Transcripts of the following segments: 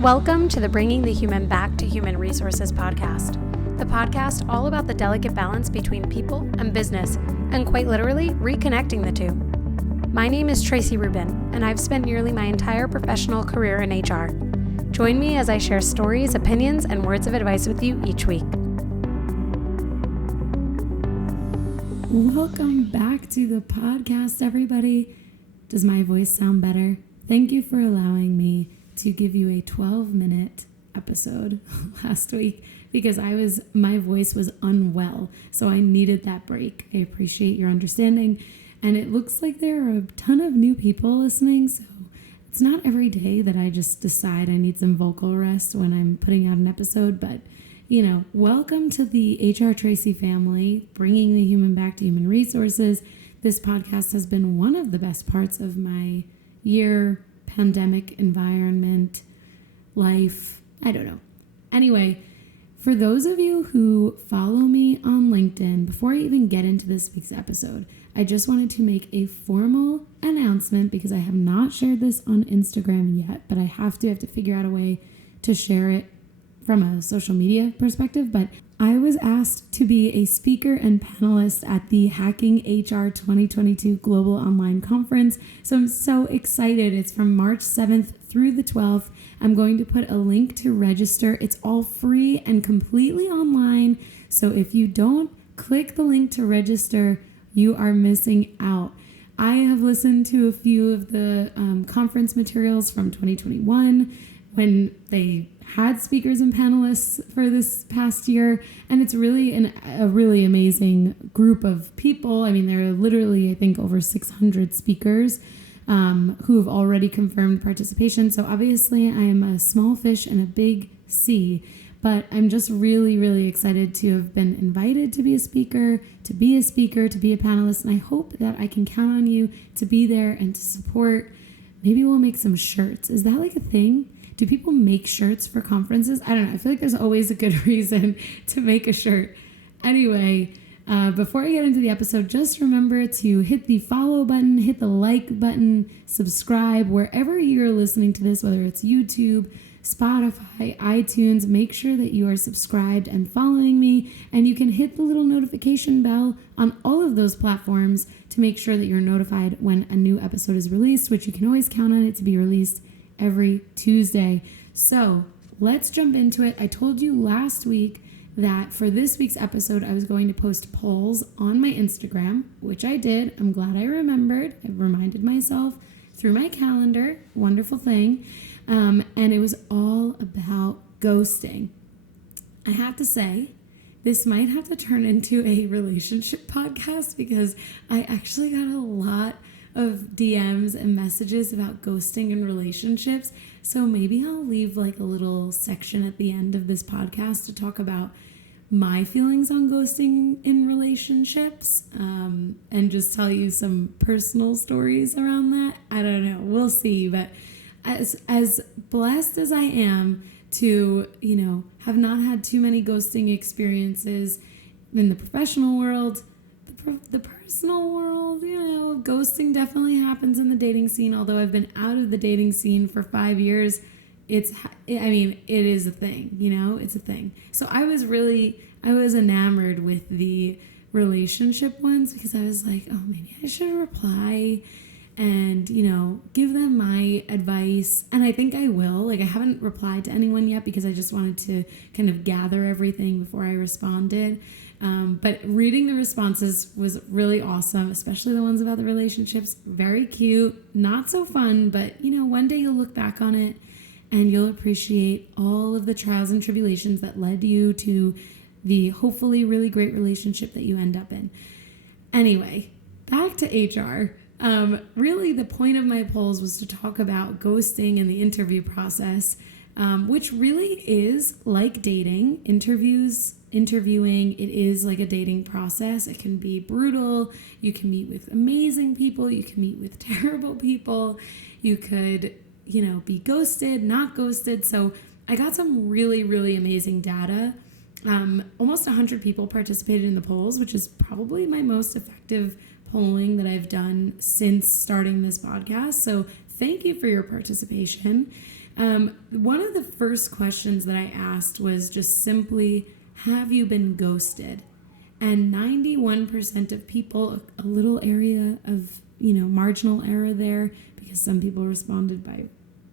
Welcome to the Bringing the Human Back to Human Resources podcast, the podcast all about the delicate balance between people and business, and quite literally reconnecting the two. My name is Traci Rubin, and I've spent nearly my entire professional career in HR. Join me as I share stories, opinions, and words of advice with you each week. Welcome back to the podcast, everybody. Does my voice sound better? Thank you for allowing me to give you a 12-minute episode last week because my voice was unwell, so I needed that break. I appreciate your understanding, and it looks like there are a ton of new people listening, so it's not every day that I just decide I need some vocal rest when I'm putting out an episode, but welcome to the HR Traci family, bringing the human back to human resources. This podcast has been one of the best parts of my year, pandemic environment, life, I don't know. Anyway, for those of you who follow me on LinkedIn, before I even get into this week's episode, I just wanted to make a formal announcement because I have not shared this on Instagram yet, but I have to figure out a way to share it from a social media perspective. But I was asked to be a speaker and panelist at the Hacking HR 2022 Global Online Conference. So I'm so excited. It's from March 7th through the 12th. I'm going to put a link to register. It's all free and completely online. So if you don't click the link to register, you are missing out. I have listened to a few of the conference materials from 2021 when they had speakers and panelists for this past year, and it's really a really amazing group of people. I mean, there are literally, I think, over 600 speakers who have already confirmed participation. So obviously, I am a small fish in a big sea, but I'm just really, really excited to have been invited to be a speaker, to be a panelist, and I hope that I can count on you to be there and to support. Maybe we'll make some shirts. Is that like a thing? Do people make shirts for conferences? I don't know. I feel like there's always a good reason to make a shirt. Anyway, before I get into the episode, just remember to hit the follow button, hit the like button, subscribe, wherever you're listening to this, whether it's YouTube, Spotify, iTunes. Make sure that you are subscribed and following me, and you can hit the little notification bell on all of those platforms to make sure that you're notified when a new episode is released, which you can always count on it to be released every Tuesday. So let's jump into it. I told you last week that for this week's episode, I was going to post polls on my Instagram, which I did. I'm glad I remembered. I reminded myself through my calendar. Wonderful thing. And it was all about ghosting. I have to say, this might have to turn into a relationship podcast because I actually got a lot of DMs and messages about ghosting in relationships. So maybe I'll leave like a little section at the end of this podcast to talk about my feelings on ghosting in relationships, and just tell you some personal stories around that. I don't know. We'll see. But as blessed as I am to, have not had too many ghosting experiences in the professional world, the personal world, ghosting definitely happens in the dating scene. Although I've been out of the dating scene for 5 years, it is a thing, it's a thing. So I was enamored with the relationship ones because I was like, oh, maybe I should reply and, give them my advice. And I think I will. Like, I haven't replied to anyone yet because I just wanted to kind of gather everything before I responded. But reading the responses was really awesome, especially the ones about the relationships. Very cute, not so fun, but one day you'll look back on it and you'll appreciate all of the trials and tribulations that led you to the hopefully really great relationship that you end up in. Anyway, back to HR. Really the point of my polls was to talk about ghosting and the interview process, which really is like dating. Interviewing, it is like a dating process. It can be brutal. You can meet with amazing people. You can meet with terrible people. You could, be ghosted, not ghosted. So I got some really, really amazing data. Almost 100 people participated in the polls, which is probably my most effective polling that I've done since starting this podcast. So thank you for your participation. One of the first questions that I asked was just simply, have you been ghosted? And 91% of people, a little area of, marginal error there, because some people responded by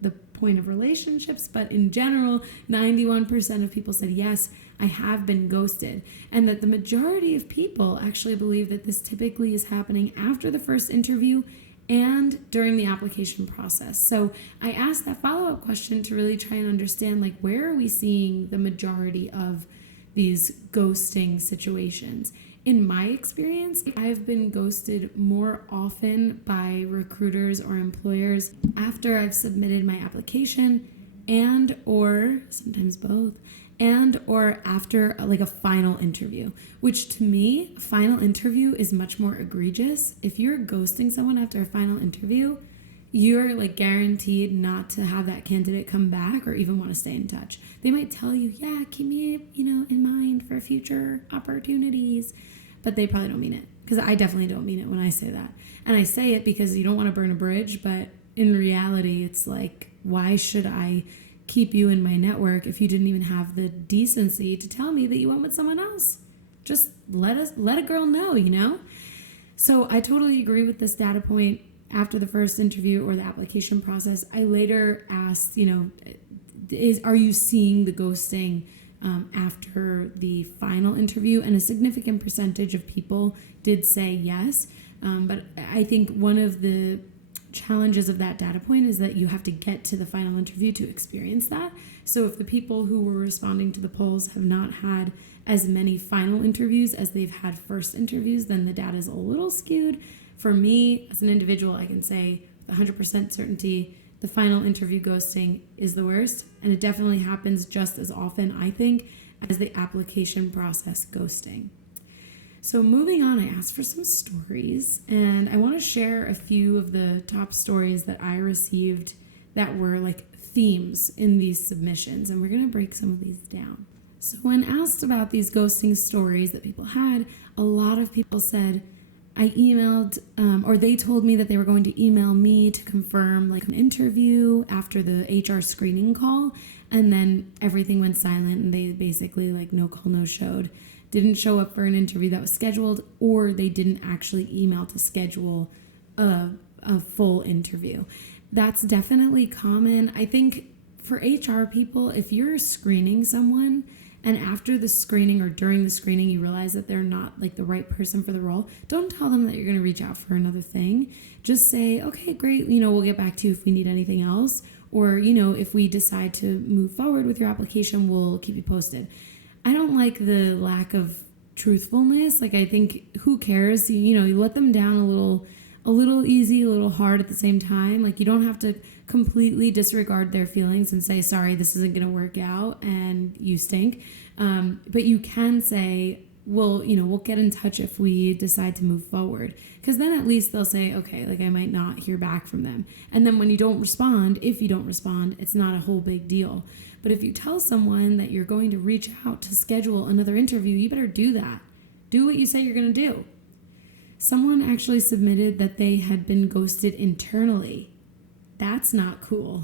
the point of relationships, but in general, 91% of people said, yes, I have been ghosted. And that the majority of people actually believe that this typically is happening after the first interview and during the application process. So I asked that follow-up question to really try and understand, like, where are we seeing the majority of these ghosting situations? In my experience, I've been ghosted more often by recruiters or employers after I've submitted my application and or sometimes both and or after like a final interview, which to me, a final interview is much more egregious. If you're ghosting someone after a final interview, you're like guaranteed not to have that candidate come back or even want to stay in touch. They might tell you, yeah, keep me, in mind for future opportunities, but they probably don't mean it, because I definitely don't mean it when I say that. And I say it because you don't want to burn a bridge, but in reality, it's like, why should I keep you in my network if you didn't even have the decency to tell me that you went with someone else? Just let a girl know, So I totally agree with this data point. After the first interview or the application process, I later asked, are you seeing the ghosting after the final interview? And a significant percentage of people did say yes. But I think one of the challenges of that data point is that you have to get to the final interview to experience that. So if the people who were responding to the polls have not had as many final interviews as they've had first interviews, then the data is a little skewed. For me, as an individual, I can say with 100% certainty the final interview ghosting is the worst, and it definitely happens just as often, I think, as the application process ghosting. So moving on, I asked for some stories, and I want to share a few of the top stories that I received that were like themes in these submissions, and we're going to break some of these down. So when asked about these ghosting stories that people had, a lot of people said, I emailed, or they told me that they were going to email me to confirm like an interview after the HR screening call, and then everything went silent and they basically like no call, no showed. Didn't show up for an interview that was scheduled, or they didn't actually email to schedule a full interview. That's definitely common. I think for HR people, if you're screening someone and after the screening or during the screening you realize that they're not like the right person for the role, don't tell them that you're going to reach out for another thing. Just say, okay, great, we'll get back to you if we need anything else, or if we decide to move forward with your application, we'll keep you posted. I don't like the lack of truthfulness. Like, I think, who cares? You let them down a little easy, a little hard at the same time. Like, you don't have to completely disregard their feelings and say, sorry, this isn't going to work out and you stink. But you can say, well, we'll get in touch if we decide to move forward. Because then at least they'll say, okay, like I might not hear back from them. And then when you don't respond, if you don't respond, it's not a whole big deal. But if you tell someone that you're going to reach out to schedule another interview, you better do that. Do what you say you're going to do. Someone actually submitted that they had been ghosted internally. That's not cool.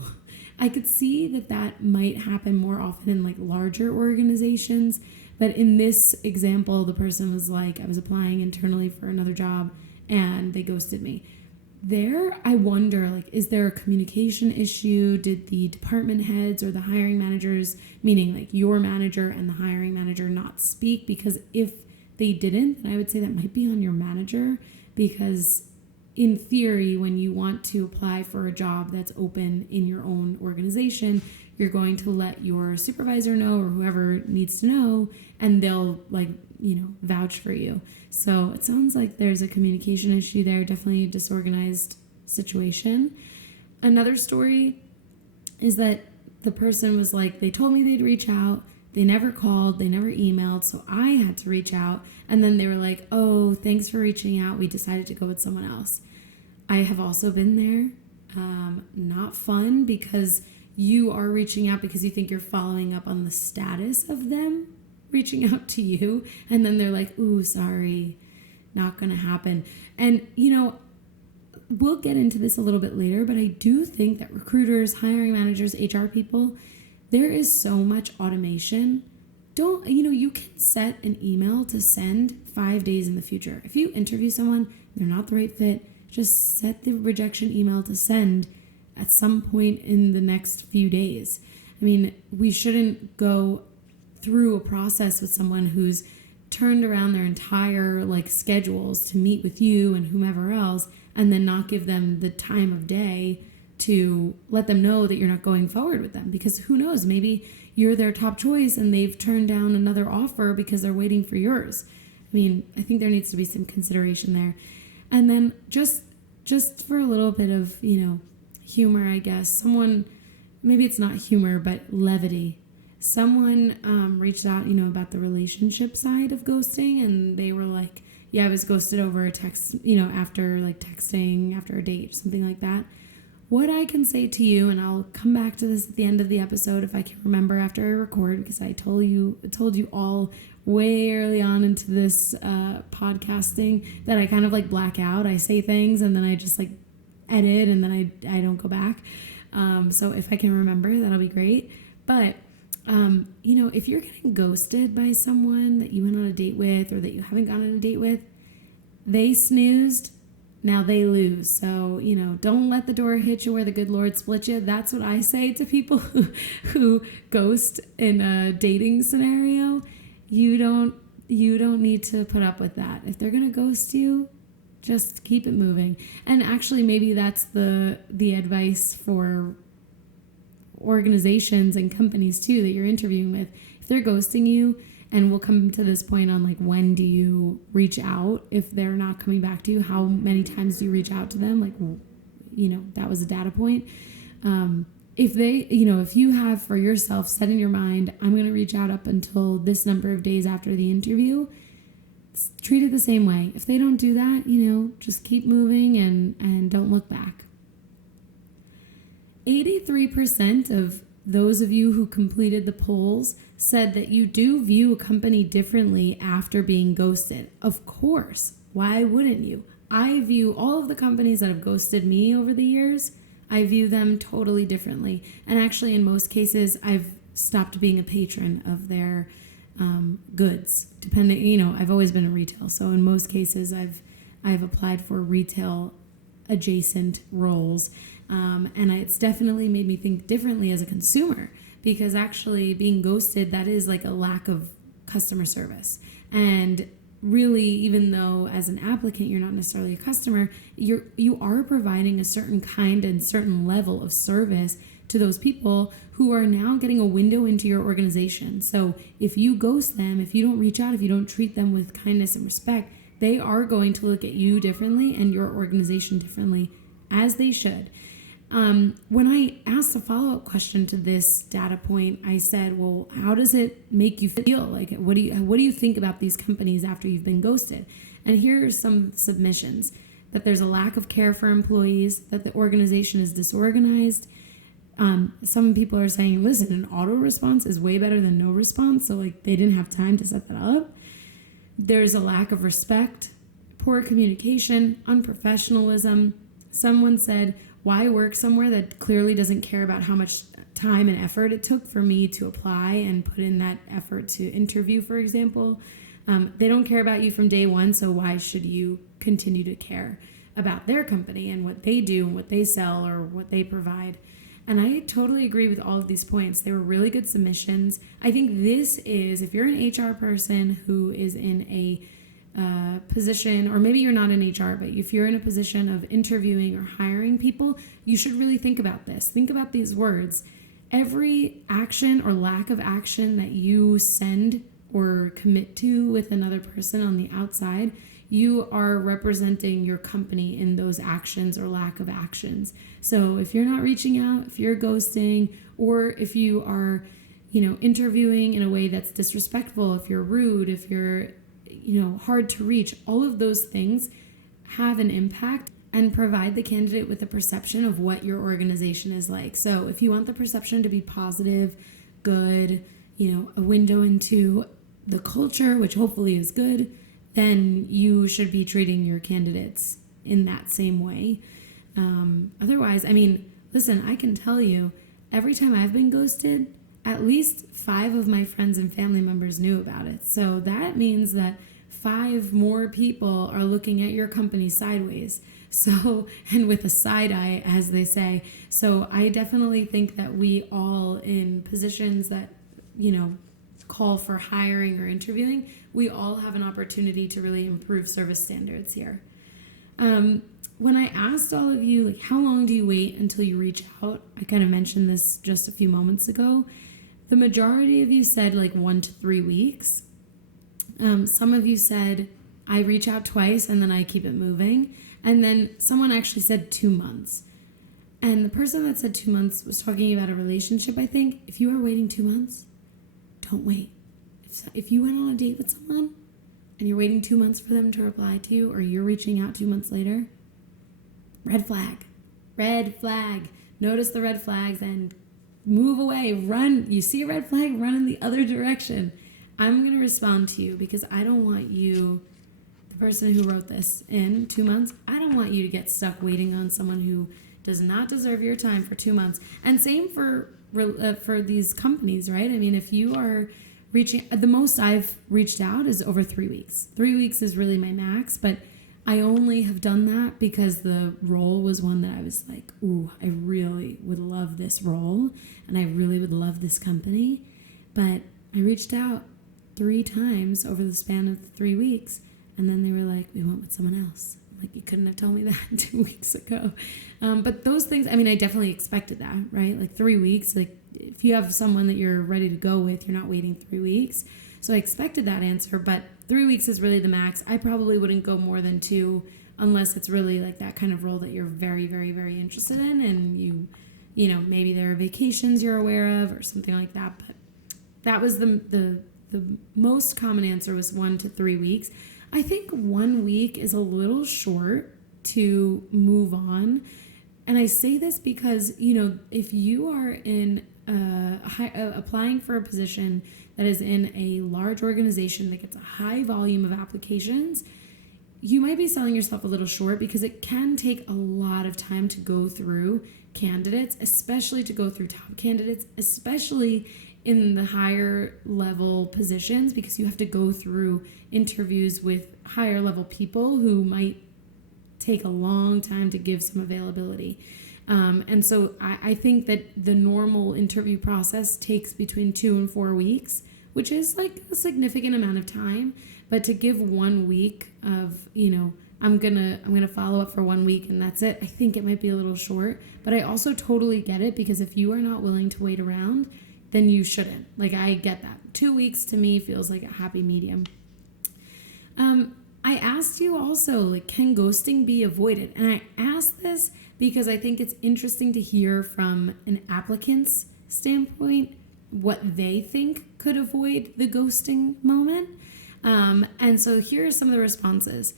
I could see that might happen more often in like larger organizations. But in this example, the person was like, I was applying internally for another job and they ghosted me. There, I wonder, like, is there a communication issue? Did the department heads or the hiring managers, meaning like your manager and the hiring manager, not speak? Because if they didn't, then I would say that might be on your manager, because in theory, when you want to apply for a job that's open in your own organization, you're going to let your supervisor know or whoever needs to know, and they'll vouch for you. So it sounds like there's a communication issue there, definitely a disorganized situation. Another story is that the person was like, they told me they'd reach out, they never called, they never emailed, so I had to reach out, and then they were like, oh, thanks for reaching out, we decided to go with someone else. I have also been there. Not fun, because you are reaching out because you think you're following up on the status of them reaching out to you, and then they're like, ooh, sorry, not gonna happen. And we'll get into this a little bit later, but I do think that recruiters, hiring managers, HR people, there is so much automation. You can set an email to send 5 days in the future. If you interview someone, they're not the right fit, just set the rejection email to send at some point in the next few days. I mean, we shouldn't go through a process with someone who's turned around their entire schedules to meet with you and whomever else, and then not give them the time of day to let them know that you're not going forward with them. Because who knows, maybe you're their top choice and they've turned down another offer because they're waiting for yours. I mean, I think there needs to be some consideration there. And then just for a little bit of, humor, I guess, maybe it's not humor, but levity. Someone reached out, about the relationship side of ghosting, and they were like, yeah, I was ghosted over a text, after texting after a date, something like that. What I can say to you, and I'll come back to this at the end of the episode if I can remember after I record, because I told you all way early on into this podcasting that I kind of black out. I say things and then I just edit and then I don't go back. So if I can remember, that'll be great. But if you're getting ghosted by someone that you went on a date with or that you haven't gone on a date with, they snoozed, now they lose. So, don't let the door hit you where the good Lord split you. That's what I say to people who ghost in a dating scenario. You don't need to put up with that. If they're going to ghost you, just keep it moving. And actually, maybe that's the advice for organizations and companies too that you're interviewing with. If they're ghosting you, and we'll come to this point on when do you reach out if they're not coming back to you, how many times do you reach out to them, that was a data point. If they, if you have for yourself set in your mind, I'm going to reach out up until this number of days after the interview, treat it the same way. If they don't do that, just keep moving and don't look back. 83% of those of you who completed the polls said that you do view a company differently after being ghosted. Of course. Why wouldn't you? I view all of the companies that have ghosted me over the years, I view them totally differently. And actually, in most cases, I've stopped being a patron of their goods. Depending, I've always been in retail. So in most cases, I've applied for retail adjacent roles. And it's definitely made me think differently as a consumer, because actually being ghosted, that is a lack of customer service. And really, even though as an applicant, you're not necessarily a customer, you are providing a certain kind and certain level of service to those people who are now getting a window into your organization. So if you ghost them, if you don't reach out, if you don't treat them with kindness and respect, they are going to look at you differently and your organization differently, as they should. When I asked a follow-up question to this data point, I said, well, how does it make you feel? What do you think about these companies after you've been ghosted? And here are some submissions: that there's a lack of care for employees, that the organization is disorganized. Some people are saying, listen, an auto response is way better than no response. So they didn't have time to set that up. There's a lack of respect, poor communication, unprofessionalism. Someone said, why work somewhere that clearly doesn't care about how much time and effort it took for me to apply and put in that effort to interview, for example? They don't care about you from day one, so why should you continue to care about their company and what they do and what they sell or what they provide? And I totally agree with all of these points. They were really good submissions. I think this is, if you're an HR person who is in a position, or maybe you're not in HR, but if you're in a position of interviewing or hiring people, you should really think about this. Think about these words. Every action or lack of action that you send or commit to with another person on the outside, you are representing your company in those actions or lack of actions. So if you're not reaching out, if you're ghosting, or if you are, interviewing in a way that's disrespectful, if you're rude, if you're hard to reach, all of those things have an impact and provide the candidate with a perception of what your organization is like. So if you want the perception to be positive, good, a window into the culture, which hopefully is good, then you should be treating your candidates in that same way. Otherwise, I mean, listen, I can tell you, every time I've been ghosted, at least 5 of my friends and family members knew about it. So that means that 5 more people are looking at your company sideways. So, and with a side eye, as they say. So I definitely think that we all in positions that, call for hiring or interviewing, we all have an opportunity to really improve service standards here. When I asked all of you, like, how long do you wait until you reach out? I kind of mentioned this just a few moments ago. The majority of you said like 1 to 3 weeks. Some of you said, I reach out twice and then I keep it moving. And then someone actually said 2 months. And the person that said 2 months was talking about a relationship, I think. If you are waiting 2 months, don't wait. If you went on a date with someone and you're waiting 2 months for them to reply to you, or you're reaching out 2 months later, red flag. Red flag. Notice the red flags and move away. Run. You see a red flag, run in the other direction. I'm going to respond to you because I don't want you, the person who wrote this in 2 months, I don't want you to get stuck waiting on someone who does not deserve your time for 2 months. And same for these companies, right? I mean, if you are reaching, the most I've reached out is over 3 weeks. 3 weeks is really my max, but I only have done that because the role was one that I was like, ooh, I really would love this role and I really would love this company. But I reached out 3 times over the span of 3 weeks, and then they were like, we went with someone else. Like, you couldn't have told me that 2 weeks ago. But those things, I mean, I definitely expected that, right? Like 3 weeks, like if you have someone that you're ready to go with, you're not waiting 3 weeks. So I expected that answer, but 3 weeks is really the max. I probably wouldn't go more than 2 unless it's really like that kind of role that you're very, very, very interested in, and you know, maybe there are vacations you're aware of or something like that. But that was the most common answer was 1 to 3 weeks. I think 1 week is a little short to move on. And I say this because, if you are in applying for a position that is in a large organization that gets a high volume of applications, you might be selling yourself a little short because it can take a lot of time to go through candidates, especially to go through top candidates, especially in the higher level positions, because you have to go through interviews with higher level people who might take a long time to give some availability. And so I think that the normal interview process takes between 2 and 4 weeks, which is like a significant amount of time. But to give 1 week of, I'm gonna follow up for 1 week and that's it, I think it might be a little short. But I also totally get it, because if you are not willing to wait around, then you shouldn't. Like, I get that. 2 weeks to me feels like a happy medium. I asked you also, like, can ghosting be avoided? And I asked this because I think it's interesting to hear from an applicant's standpoint what they think could avoid the ghosting moment. And so here are some of the responses.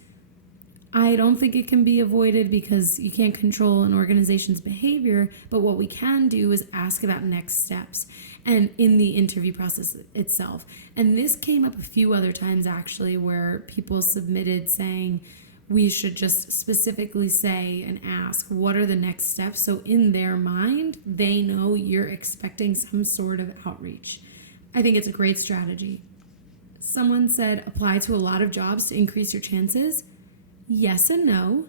I don't think it can be avoided because you can't control an organization's behavior, but what we can do is ask about next steps and in the interview process itself. And this came up a few other times actually, where people submitted saying we should just specifically say and ask, what are the next steps? So in their mind, they know you're expecting some sort of outreach. I think it's a great strategy. Someone said apply to a lot of jobs to increase your chances. Yes and no.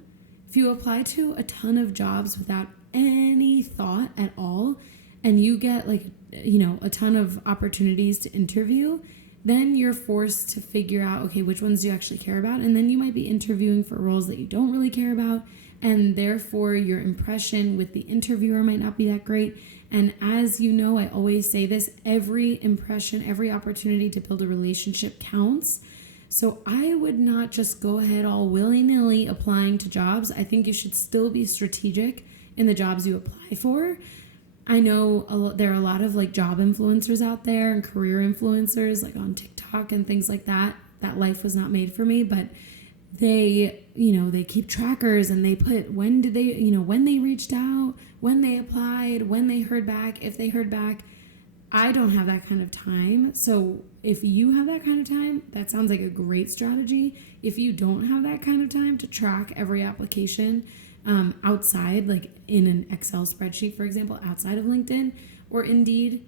If you apply to a ton of jobs without any thought at all, and you get a ton of opportunities to interview, then you're forced to figure out, okay, which ones do you actually care about? And then you might be interviewing for roles that you don't really care about, and therefore your impression with the interviewer might not be that great. And as you know, I always say this, every impression, every opportunity to build a relationship counts. So I would not just go ahead all willy-nilly applying to jobs. I think you should still be strategic in the jobs you apply for. I know there are a lot of job influencers out there and career influencers on TikTok and things like that. That life was not made for me, but they keep trackers and they put when they reached out, when they applied, when they heard back, if they heard back. I don't have that kind of time. So if you have that kind of time, that sounds like a great strategy. If you don't have that kind of time to track every application, outside, like in an Excel spreadsheet, for example, outside of LinkedIn or Indeed,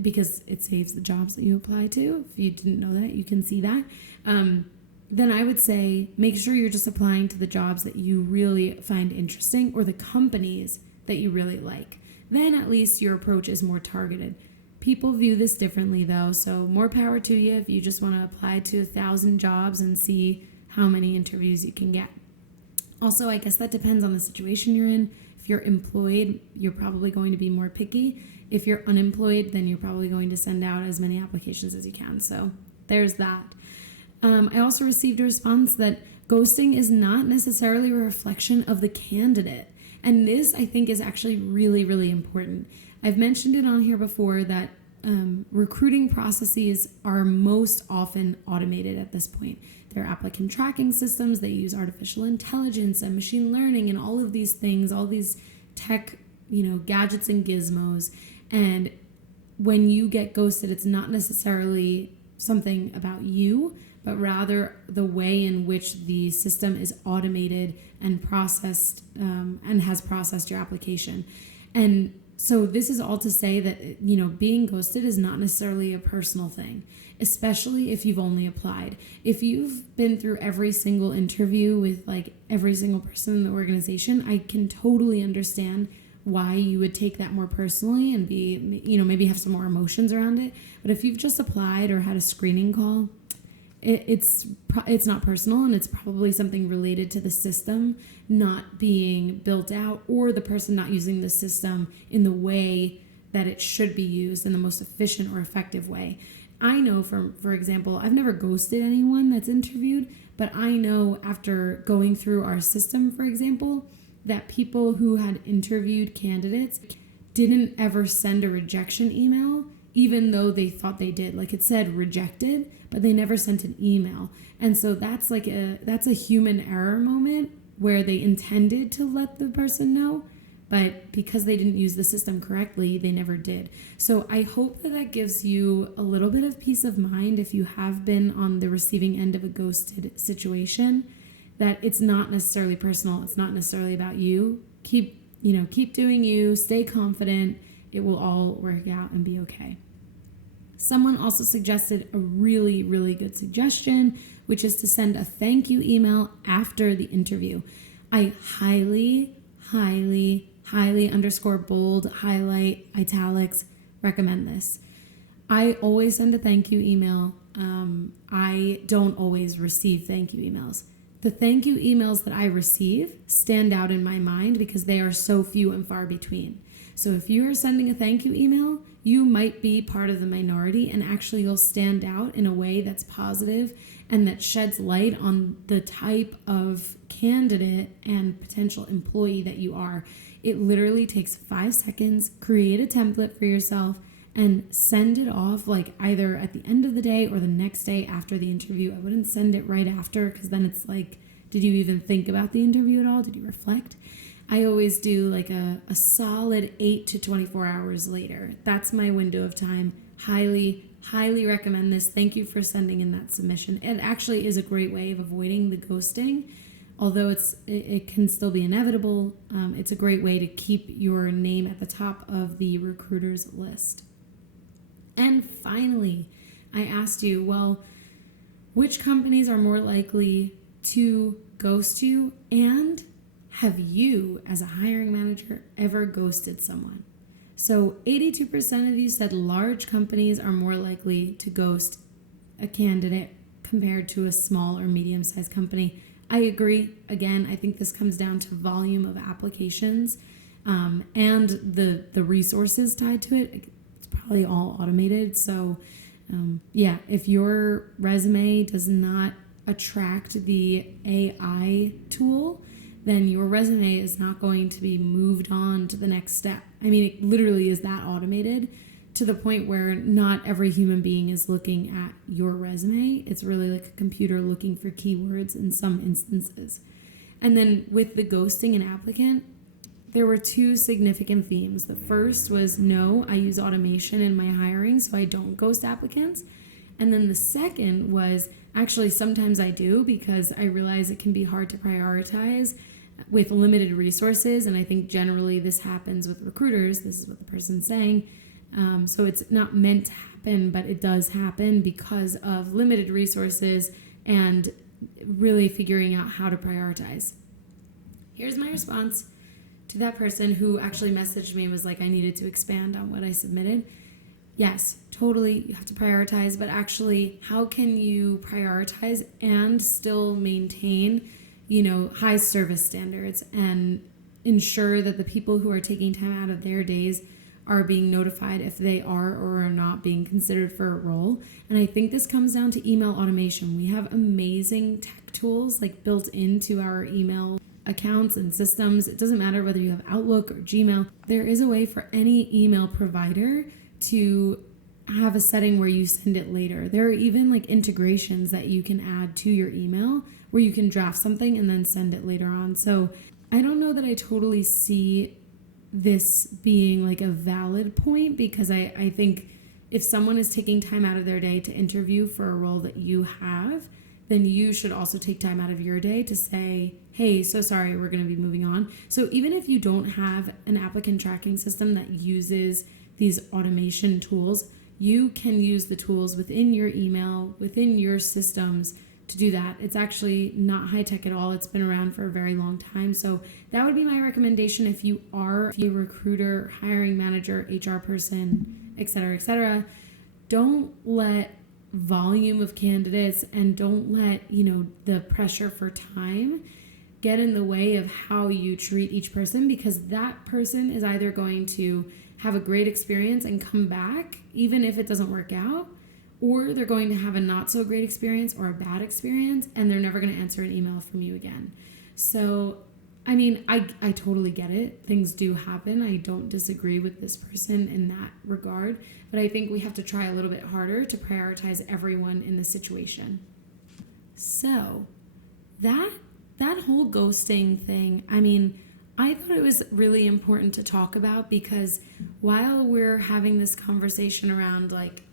because it saves the jobs that you apply to. If you didn't know that, you can see that. Then I would say make sure you're just applying to the jobs that you really find interesting or the companies that you really like. Then at least your approach is more targeted. People view this differently though, so more power to you if you just want to apply to 1,000 jobs and see how many interviews you can get. Also, I guess that depends on the situation you're in. If you're employed, you're probably going to be more picky. If you're unemployed, then you're probably going to send out as many applications as you can. So there's that. I also received a response that ghosting is not necessarily a reflection of the candidate. And this, I think, is actually really, really important. I've mentioned it on here before that recruiting processes are most often automated at this point. There are applicant tracking systems that use artificial intelligence and machine learning and all of these things, all these tech, gadgets and gizmos. And when you get ghosted, it's not necessarily something about you, but rather the way in which the system is automated and processed and has processed your application. And so this is all to say that, being ghosted is not necessarily a personal thing, especially if you've only applied. If you've been through every single interview with like every single person in the organization, I can totally understand why you would take that more personally and be, maybe have some more emotions around it. But if you've just applied or had a screening call, it's not personal, and it's probably something related to the system not being built out or the person not using the system in the way that it should be used in the most efficient or effective way. I know for example, I've never ghosted anyone that's interviewed, but I know after going through our system, for example, that people who had interviewed candidates didn't ever send a rejection email, even though they thought they did. Like it said rejected, but they never sent an email. And so that's a human error moment where they intended to let the person know, but because they didn't use the system correctly, they never did. So I hope that gives you a little bit of peace of mind if you have been on the receiving end of a ghosted situation, that it's not necessarily personal. It's not necessarily about you. Keep doing you, stay confident. It will all work out and be okay. Someone also suggested a really, really good suggestion, which is to send a thank you email after the interview. I highly, highly, highly underscore bold, highlight, italics, recommend this. I always send a thank you email. I don't always receive thank you emails. The thank you emails that I receive stand out in my mind because they are so few and far between. So if you are sending a thank you email, you might be part of the minority, and actually you'll stand out in a way that's positive and that sheds light on the type of candidate and potential employee that you are. It literally takes 5 seconds. Create a template for yourself and send it off, like either at the end of the day or the next day after the interview. I wouldn't send it right after, because then it's like, did you even think about the interview at all? Did you reflect? I always do like a solid 8 to 24 hours later. That's my window of time. Highly, highly recommend this. Thank you for sending in that submission. It actually is a great way of avoiding the ghosting. Although it can still be inevitable, it's a great way to keep your name at the top of the recruiter's list. And finally, I asked you, well, which companies are more likely to ghost you, and have you, as a hiring manager, ever ghosted someone? So 82% of you said large companies are more likely to ghost a candidate compared to a small or medium-sized company. I agree. Again, I think this comes down to volume of applications and the resources tied to it. It's probably all automated. So if your resume does not attract the AI tool, then your resume is not going to be moved on to the next step. I mean, it literally is that automated to the point where not every human being is looking at your resume. It's really like a computer looking for keywords in some instances. And then with the ghosting an applicant, there were 2 significant themes. The first was, no, I use automation in my hiring, so I don't ghost applicants. And then the second was, actually, sometimes I do, because I realize it can be hard to prioritize with limited resources. And I think generally this happens with recruiters. This is what the person's saying. So it's not meant to happen, but it does happen because of limited resources and really figuring out how to prioritize. Here's my response to that person who actually messaged me and was like, I needed to expand on what I submitted. Yes, totally, you have to prioritize, but actually, how can you prioritize and still maintain, high service standards and ensure that the people who are taking time out of their days are being notified if they are or are not being considered for a role? And I think this comes down to email automation. We have amazing tech tools like built into our email accounts and systems. It doesn't matter whether you have Outlook or Gmail. There is a way for any email provider to have a setting where you send it later. There are even like integrations that you can add to your email where you can draft something and then send it later on. So I don't know that I totally see this being like a valid point, because I think if someone is taking time out of their day to interview for a role that you have, then you should also take time out of your day to say, hey, so sorry, we're going to be moving on. So even if you don't have an applicant tracking system that uses these automation tools, you can use the tools within your email, within your systems to do that. It's actually not high tech at all. It's been around for a very long time. So that would be my recommendation if you are a recruiter, hiring manager, HR person, et cetera, et cetera. Don't let volume of candidates and don't let, the pressure for time get in the way of how you treat each person, because that person is either going to have a great experience and come back even if it doesn't work out, or they're going to have a not so great experience or a bad experience and they're never going to answer an email from you again. So, I totally get it. Things do happen. I don't disagree with this person in that regard, but I think we have to try a little bit harder to prioritize everyone in the situation. So, that whole ghosting thing, I thought it was really important to talk about, because while we're having this conversation around like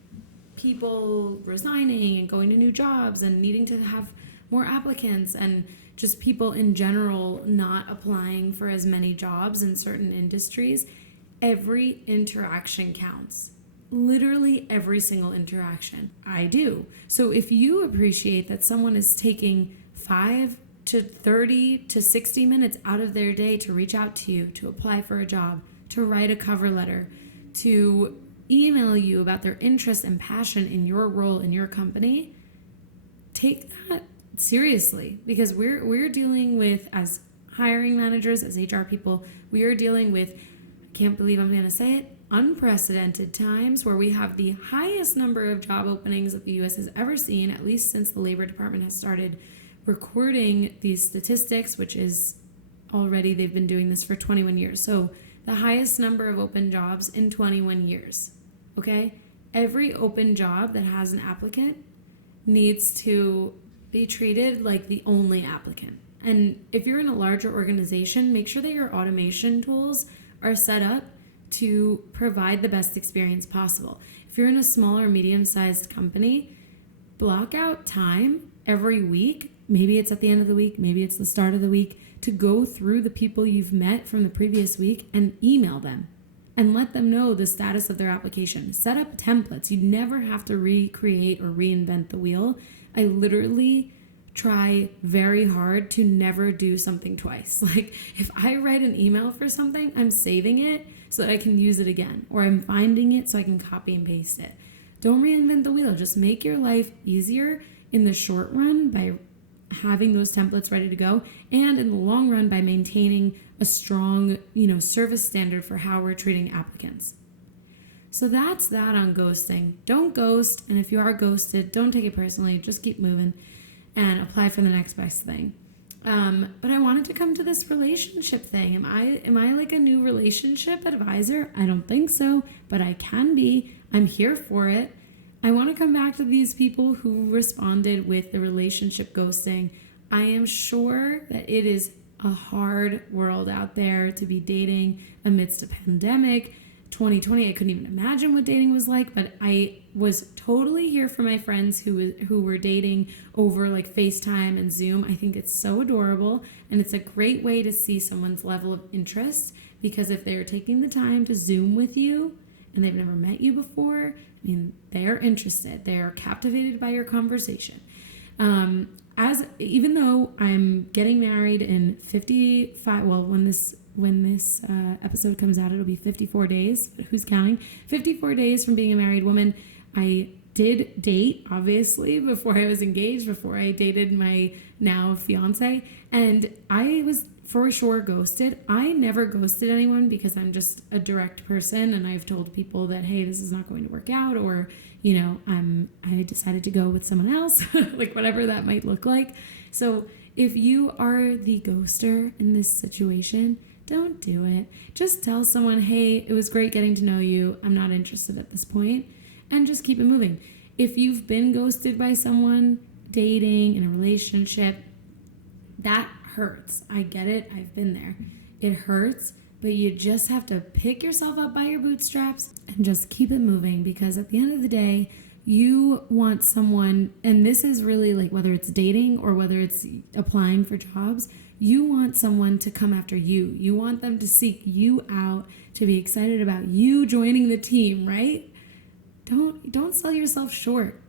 people resigning and going to new jobs and needing to have more applicants and just people in general not applying for as many jobs in certain industries, every interaction counts. Literally every single interaction. I do. So if you appreciate that someone is taking 5 to 30 to 60 minutes out of their day to reach out to you, to apply for a job, to write a cover letter, to email you about their interest and passion in your role in your company, take that seriously, because we're dealing with, as hiring managers, as HR people, we are dealing with, I can't believe I'm going to say it, unprecedented times where we have the highest number of job openings that the U.S. has ever seen, at least since the Labor Department has started recording these statistics, which is already, they've been doing this for 21 years. So the highest number of open jobs in 21 years, okay? Every open job that has an applicant needs to be treated like the only applicant. And if you're in a larger organization, make sure that your automation tools are set up to provide the best experience possible. If you're in a small or medium-sized company, block out time every week. Maybe it's at the end of the week, maybe it's the start of the week, to go through the people you've met from the previous week and email them and let them know the status of their application. Set up templates. You never have to recreate or reinvent the wheel. I literally try very hard to never do something twice. Like if I write an email for something, I'm saving it so that I can use it again, or I'm finding it so I can copy and paste it. Don't reinvent the wheel. Just make your life easier in the short run by having those templates ready to go, and in the long run by maintaining a strong, service standard for how we're treating applicants. So that's that on ghosting. Don't ghost, and if you are ghosted, don't take it personally. Just keep moving and apply for the next best thing. But I wanted to come to this relationship thing. Am I like a new relationship advisor? I don't think so, but I can be. I'm here for it. I want to come back to these people who responded with the relationship ghosting. I am sure that it is a hard world out there to be dating amidst a pandemic, 2020, I couldn't even imagine what dating was like, but I was totally here for my friends who were dating over like FaceTime and Zoom. I think it's so adorable, and it's a great way to see someone's level of interest, because if they're taking the time to Zoom with you and they've never met you before, I mean, they're interested. They're captivated by your conversation. Even though I'm getting married in 55, well, when this episode comes out, it'll be 54 days. Who's counting? 54 days from being a married woman. I did date, obviously, before I was engaged, before I dated my now fiance, and I was for sure ghosted. I never ghosted anyone because I'm just a direct person, and I've told people that, hey, this is not going to work out, or, you know, I decided to go with someone else, like whatever that might look like. So if you are the ghoster in this situation, don't do it. Just tell someone, hey, it was great getting to know you. I'm not interested at this point, and just keep it moving. If you've been ghosted by someone, dating, in a relationship, that hurts. I get it. I've been there. It hurts, but you just have to pick yourself up by your bootstraps and just keep it moving, because at the end of the day, you want someone, and this is really like whether it's dating or whether it's applying for jobs, you want someone to come after you. You want them to seek you out, to be excited about you joining the team, right? Don't sell yourself short.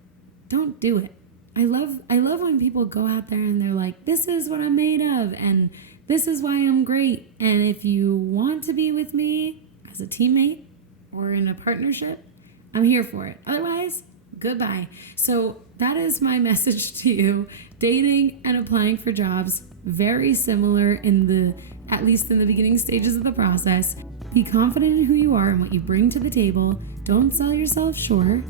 Don't do it. I love when people go out there and they're like, this is what I'm made of, and this is why I'm great. And if you want to be with me as a teammate or in a partnership, I'm here for it. Otherwise, goodbye. So that is my message to you. Dating and applying for jobs, very similar at least in the beginning stages of the process. Be confident in who you are and what you bring to the table. Don't sell yourself short.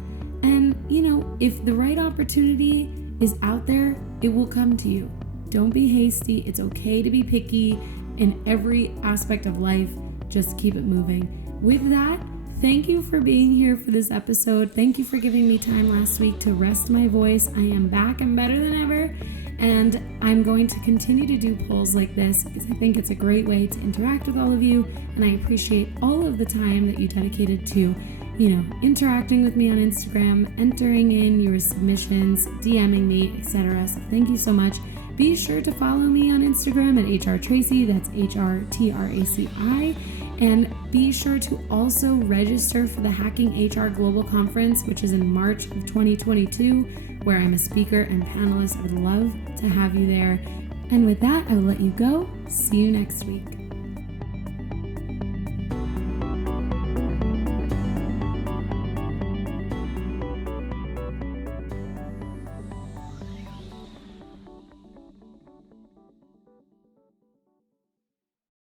And, you know, if the right opportunity is out there, it will come to you. Don't be hasty. It's okay to be picky in every aspect of life. Just keep it moving. With that, thank you for being here for this episode. Thank you for giving me time last week to rest my voice. I am back and better than ever. And I'm going to continue to do polls like this because I think it's a great way to interact with all of you. And I appreciate all of the time that you dedicated to, interacting with me on Instagram, entering in your submissions, DMing me, etc. So thank you so much. Be sure to follow me on Instagram at HRTraci, that's HRTRACI. And be sure to also register for the Hacking HR Global Conference, which is in March of 2022, where I'm a speaker and panelist. I would love to have you there. And with that, I will let you go. See you next week.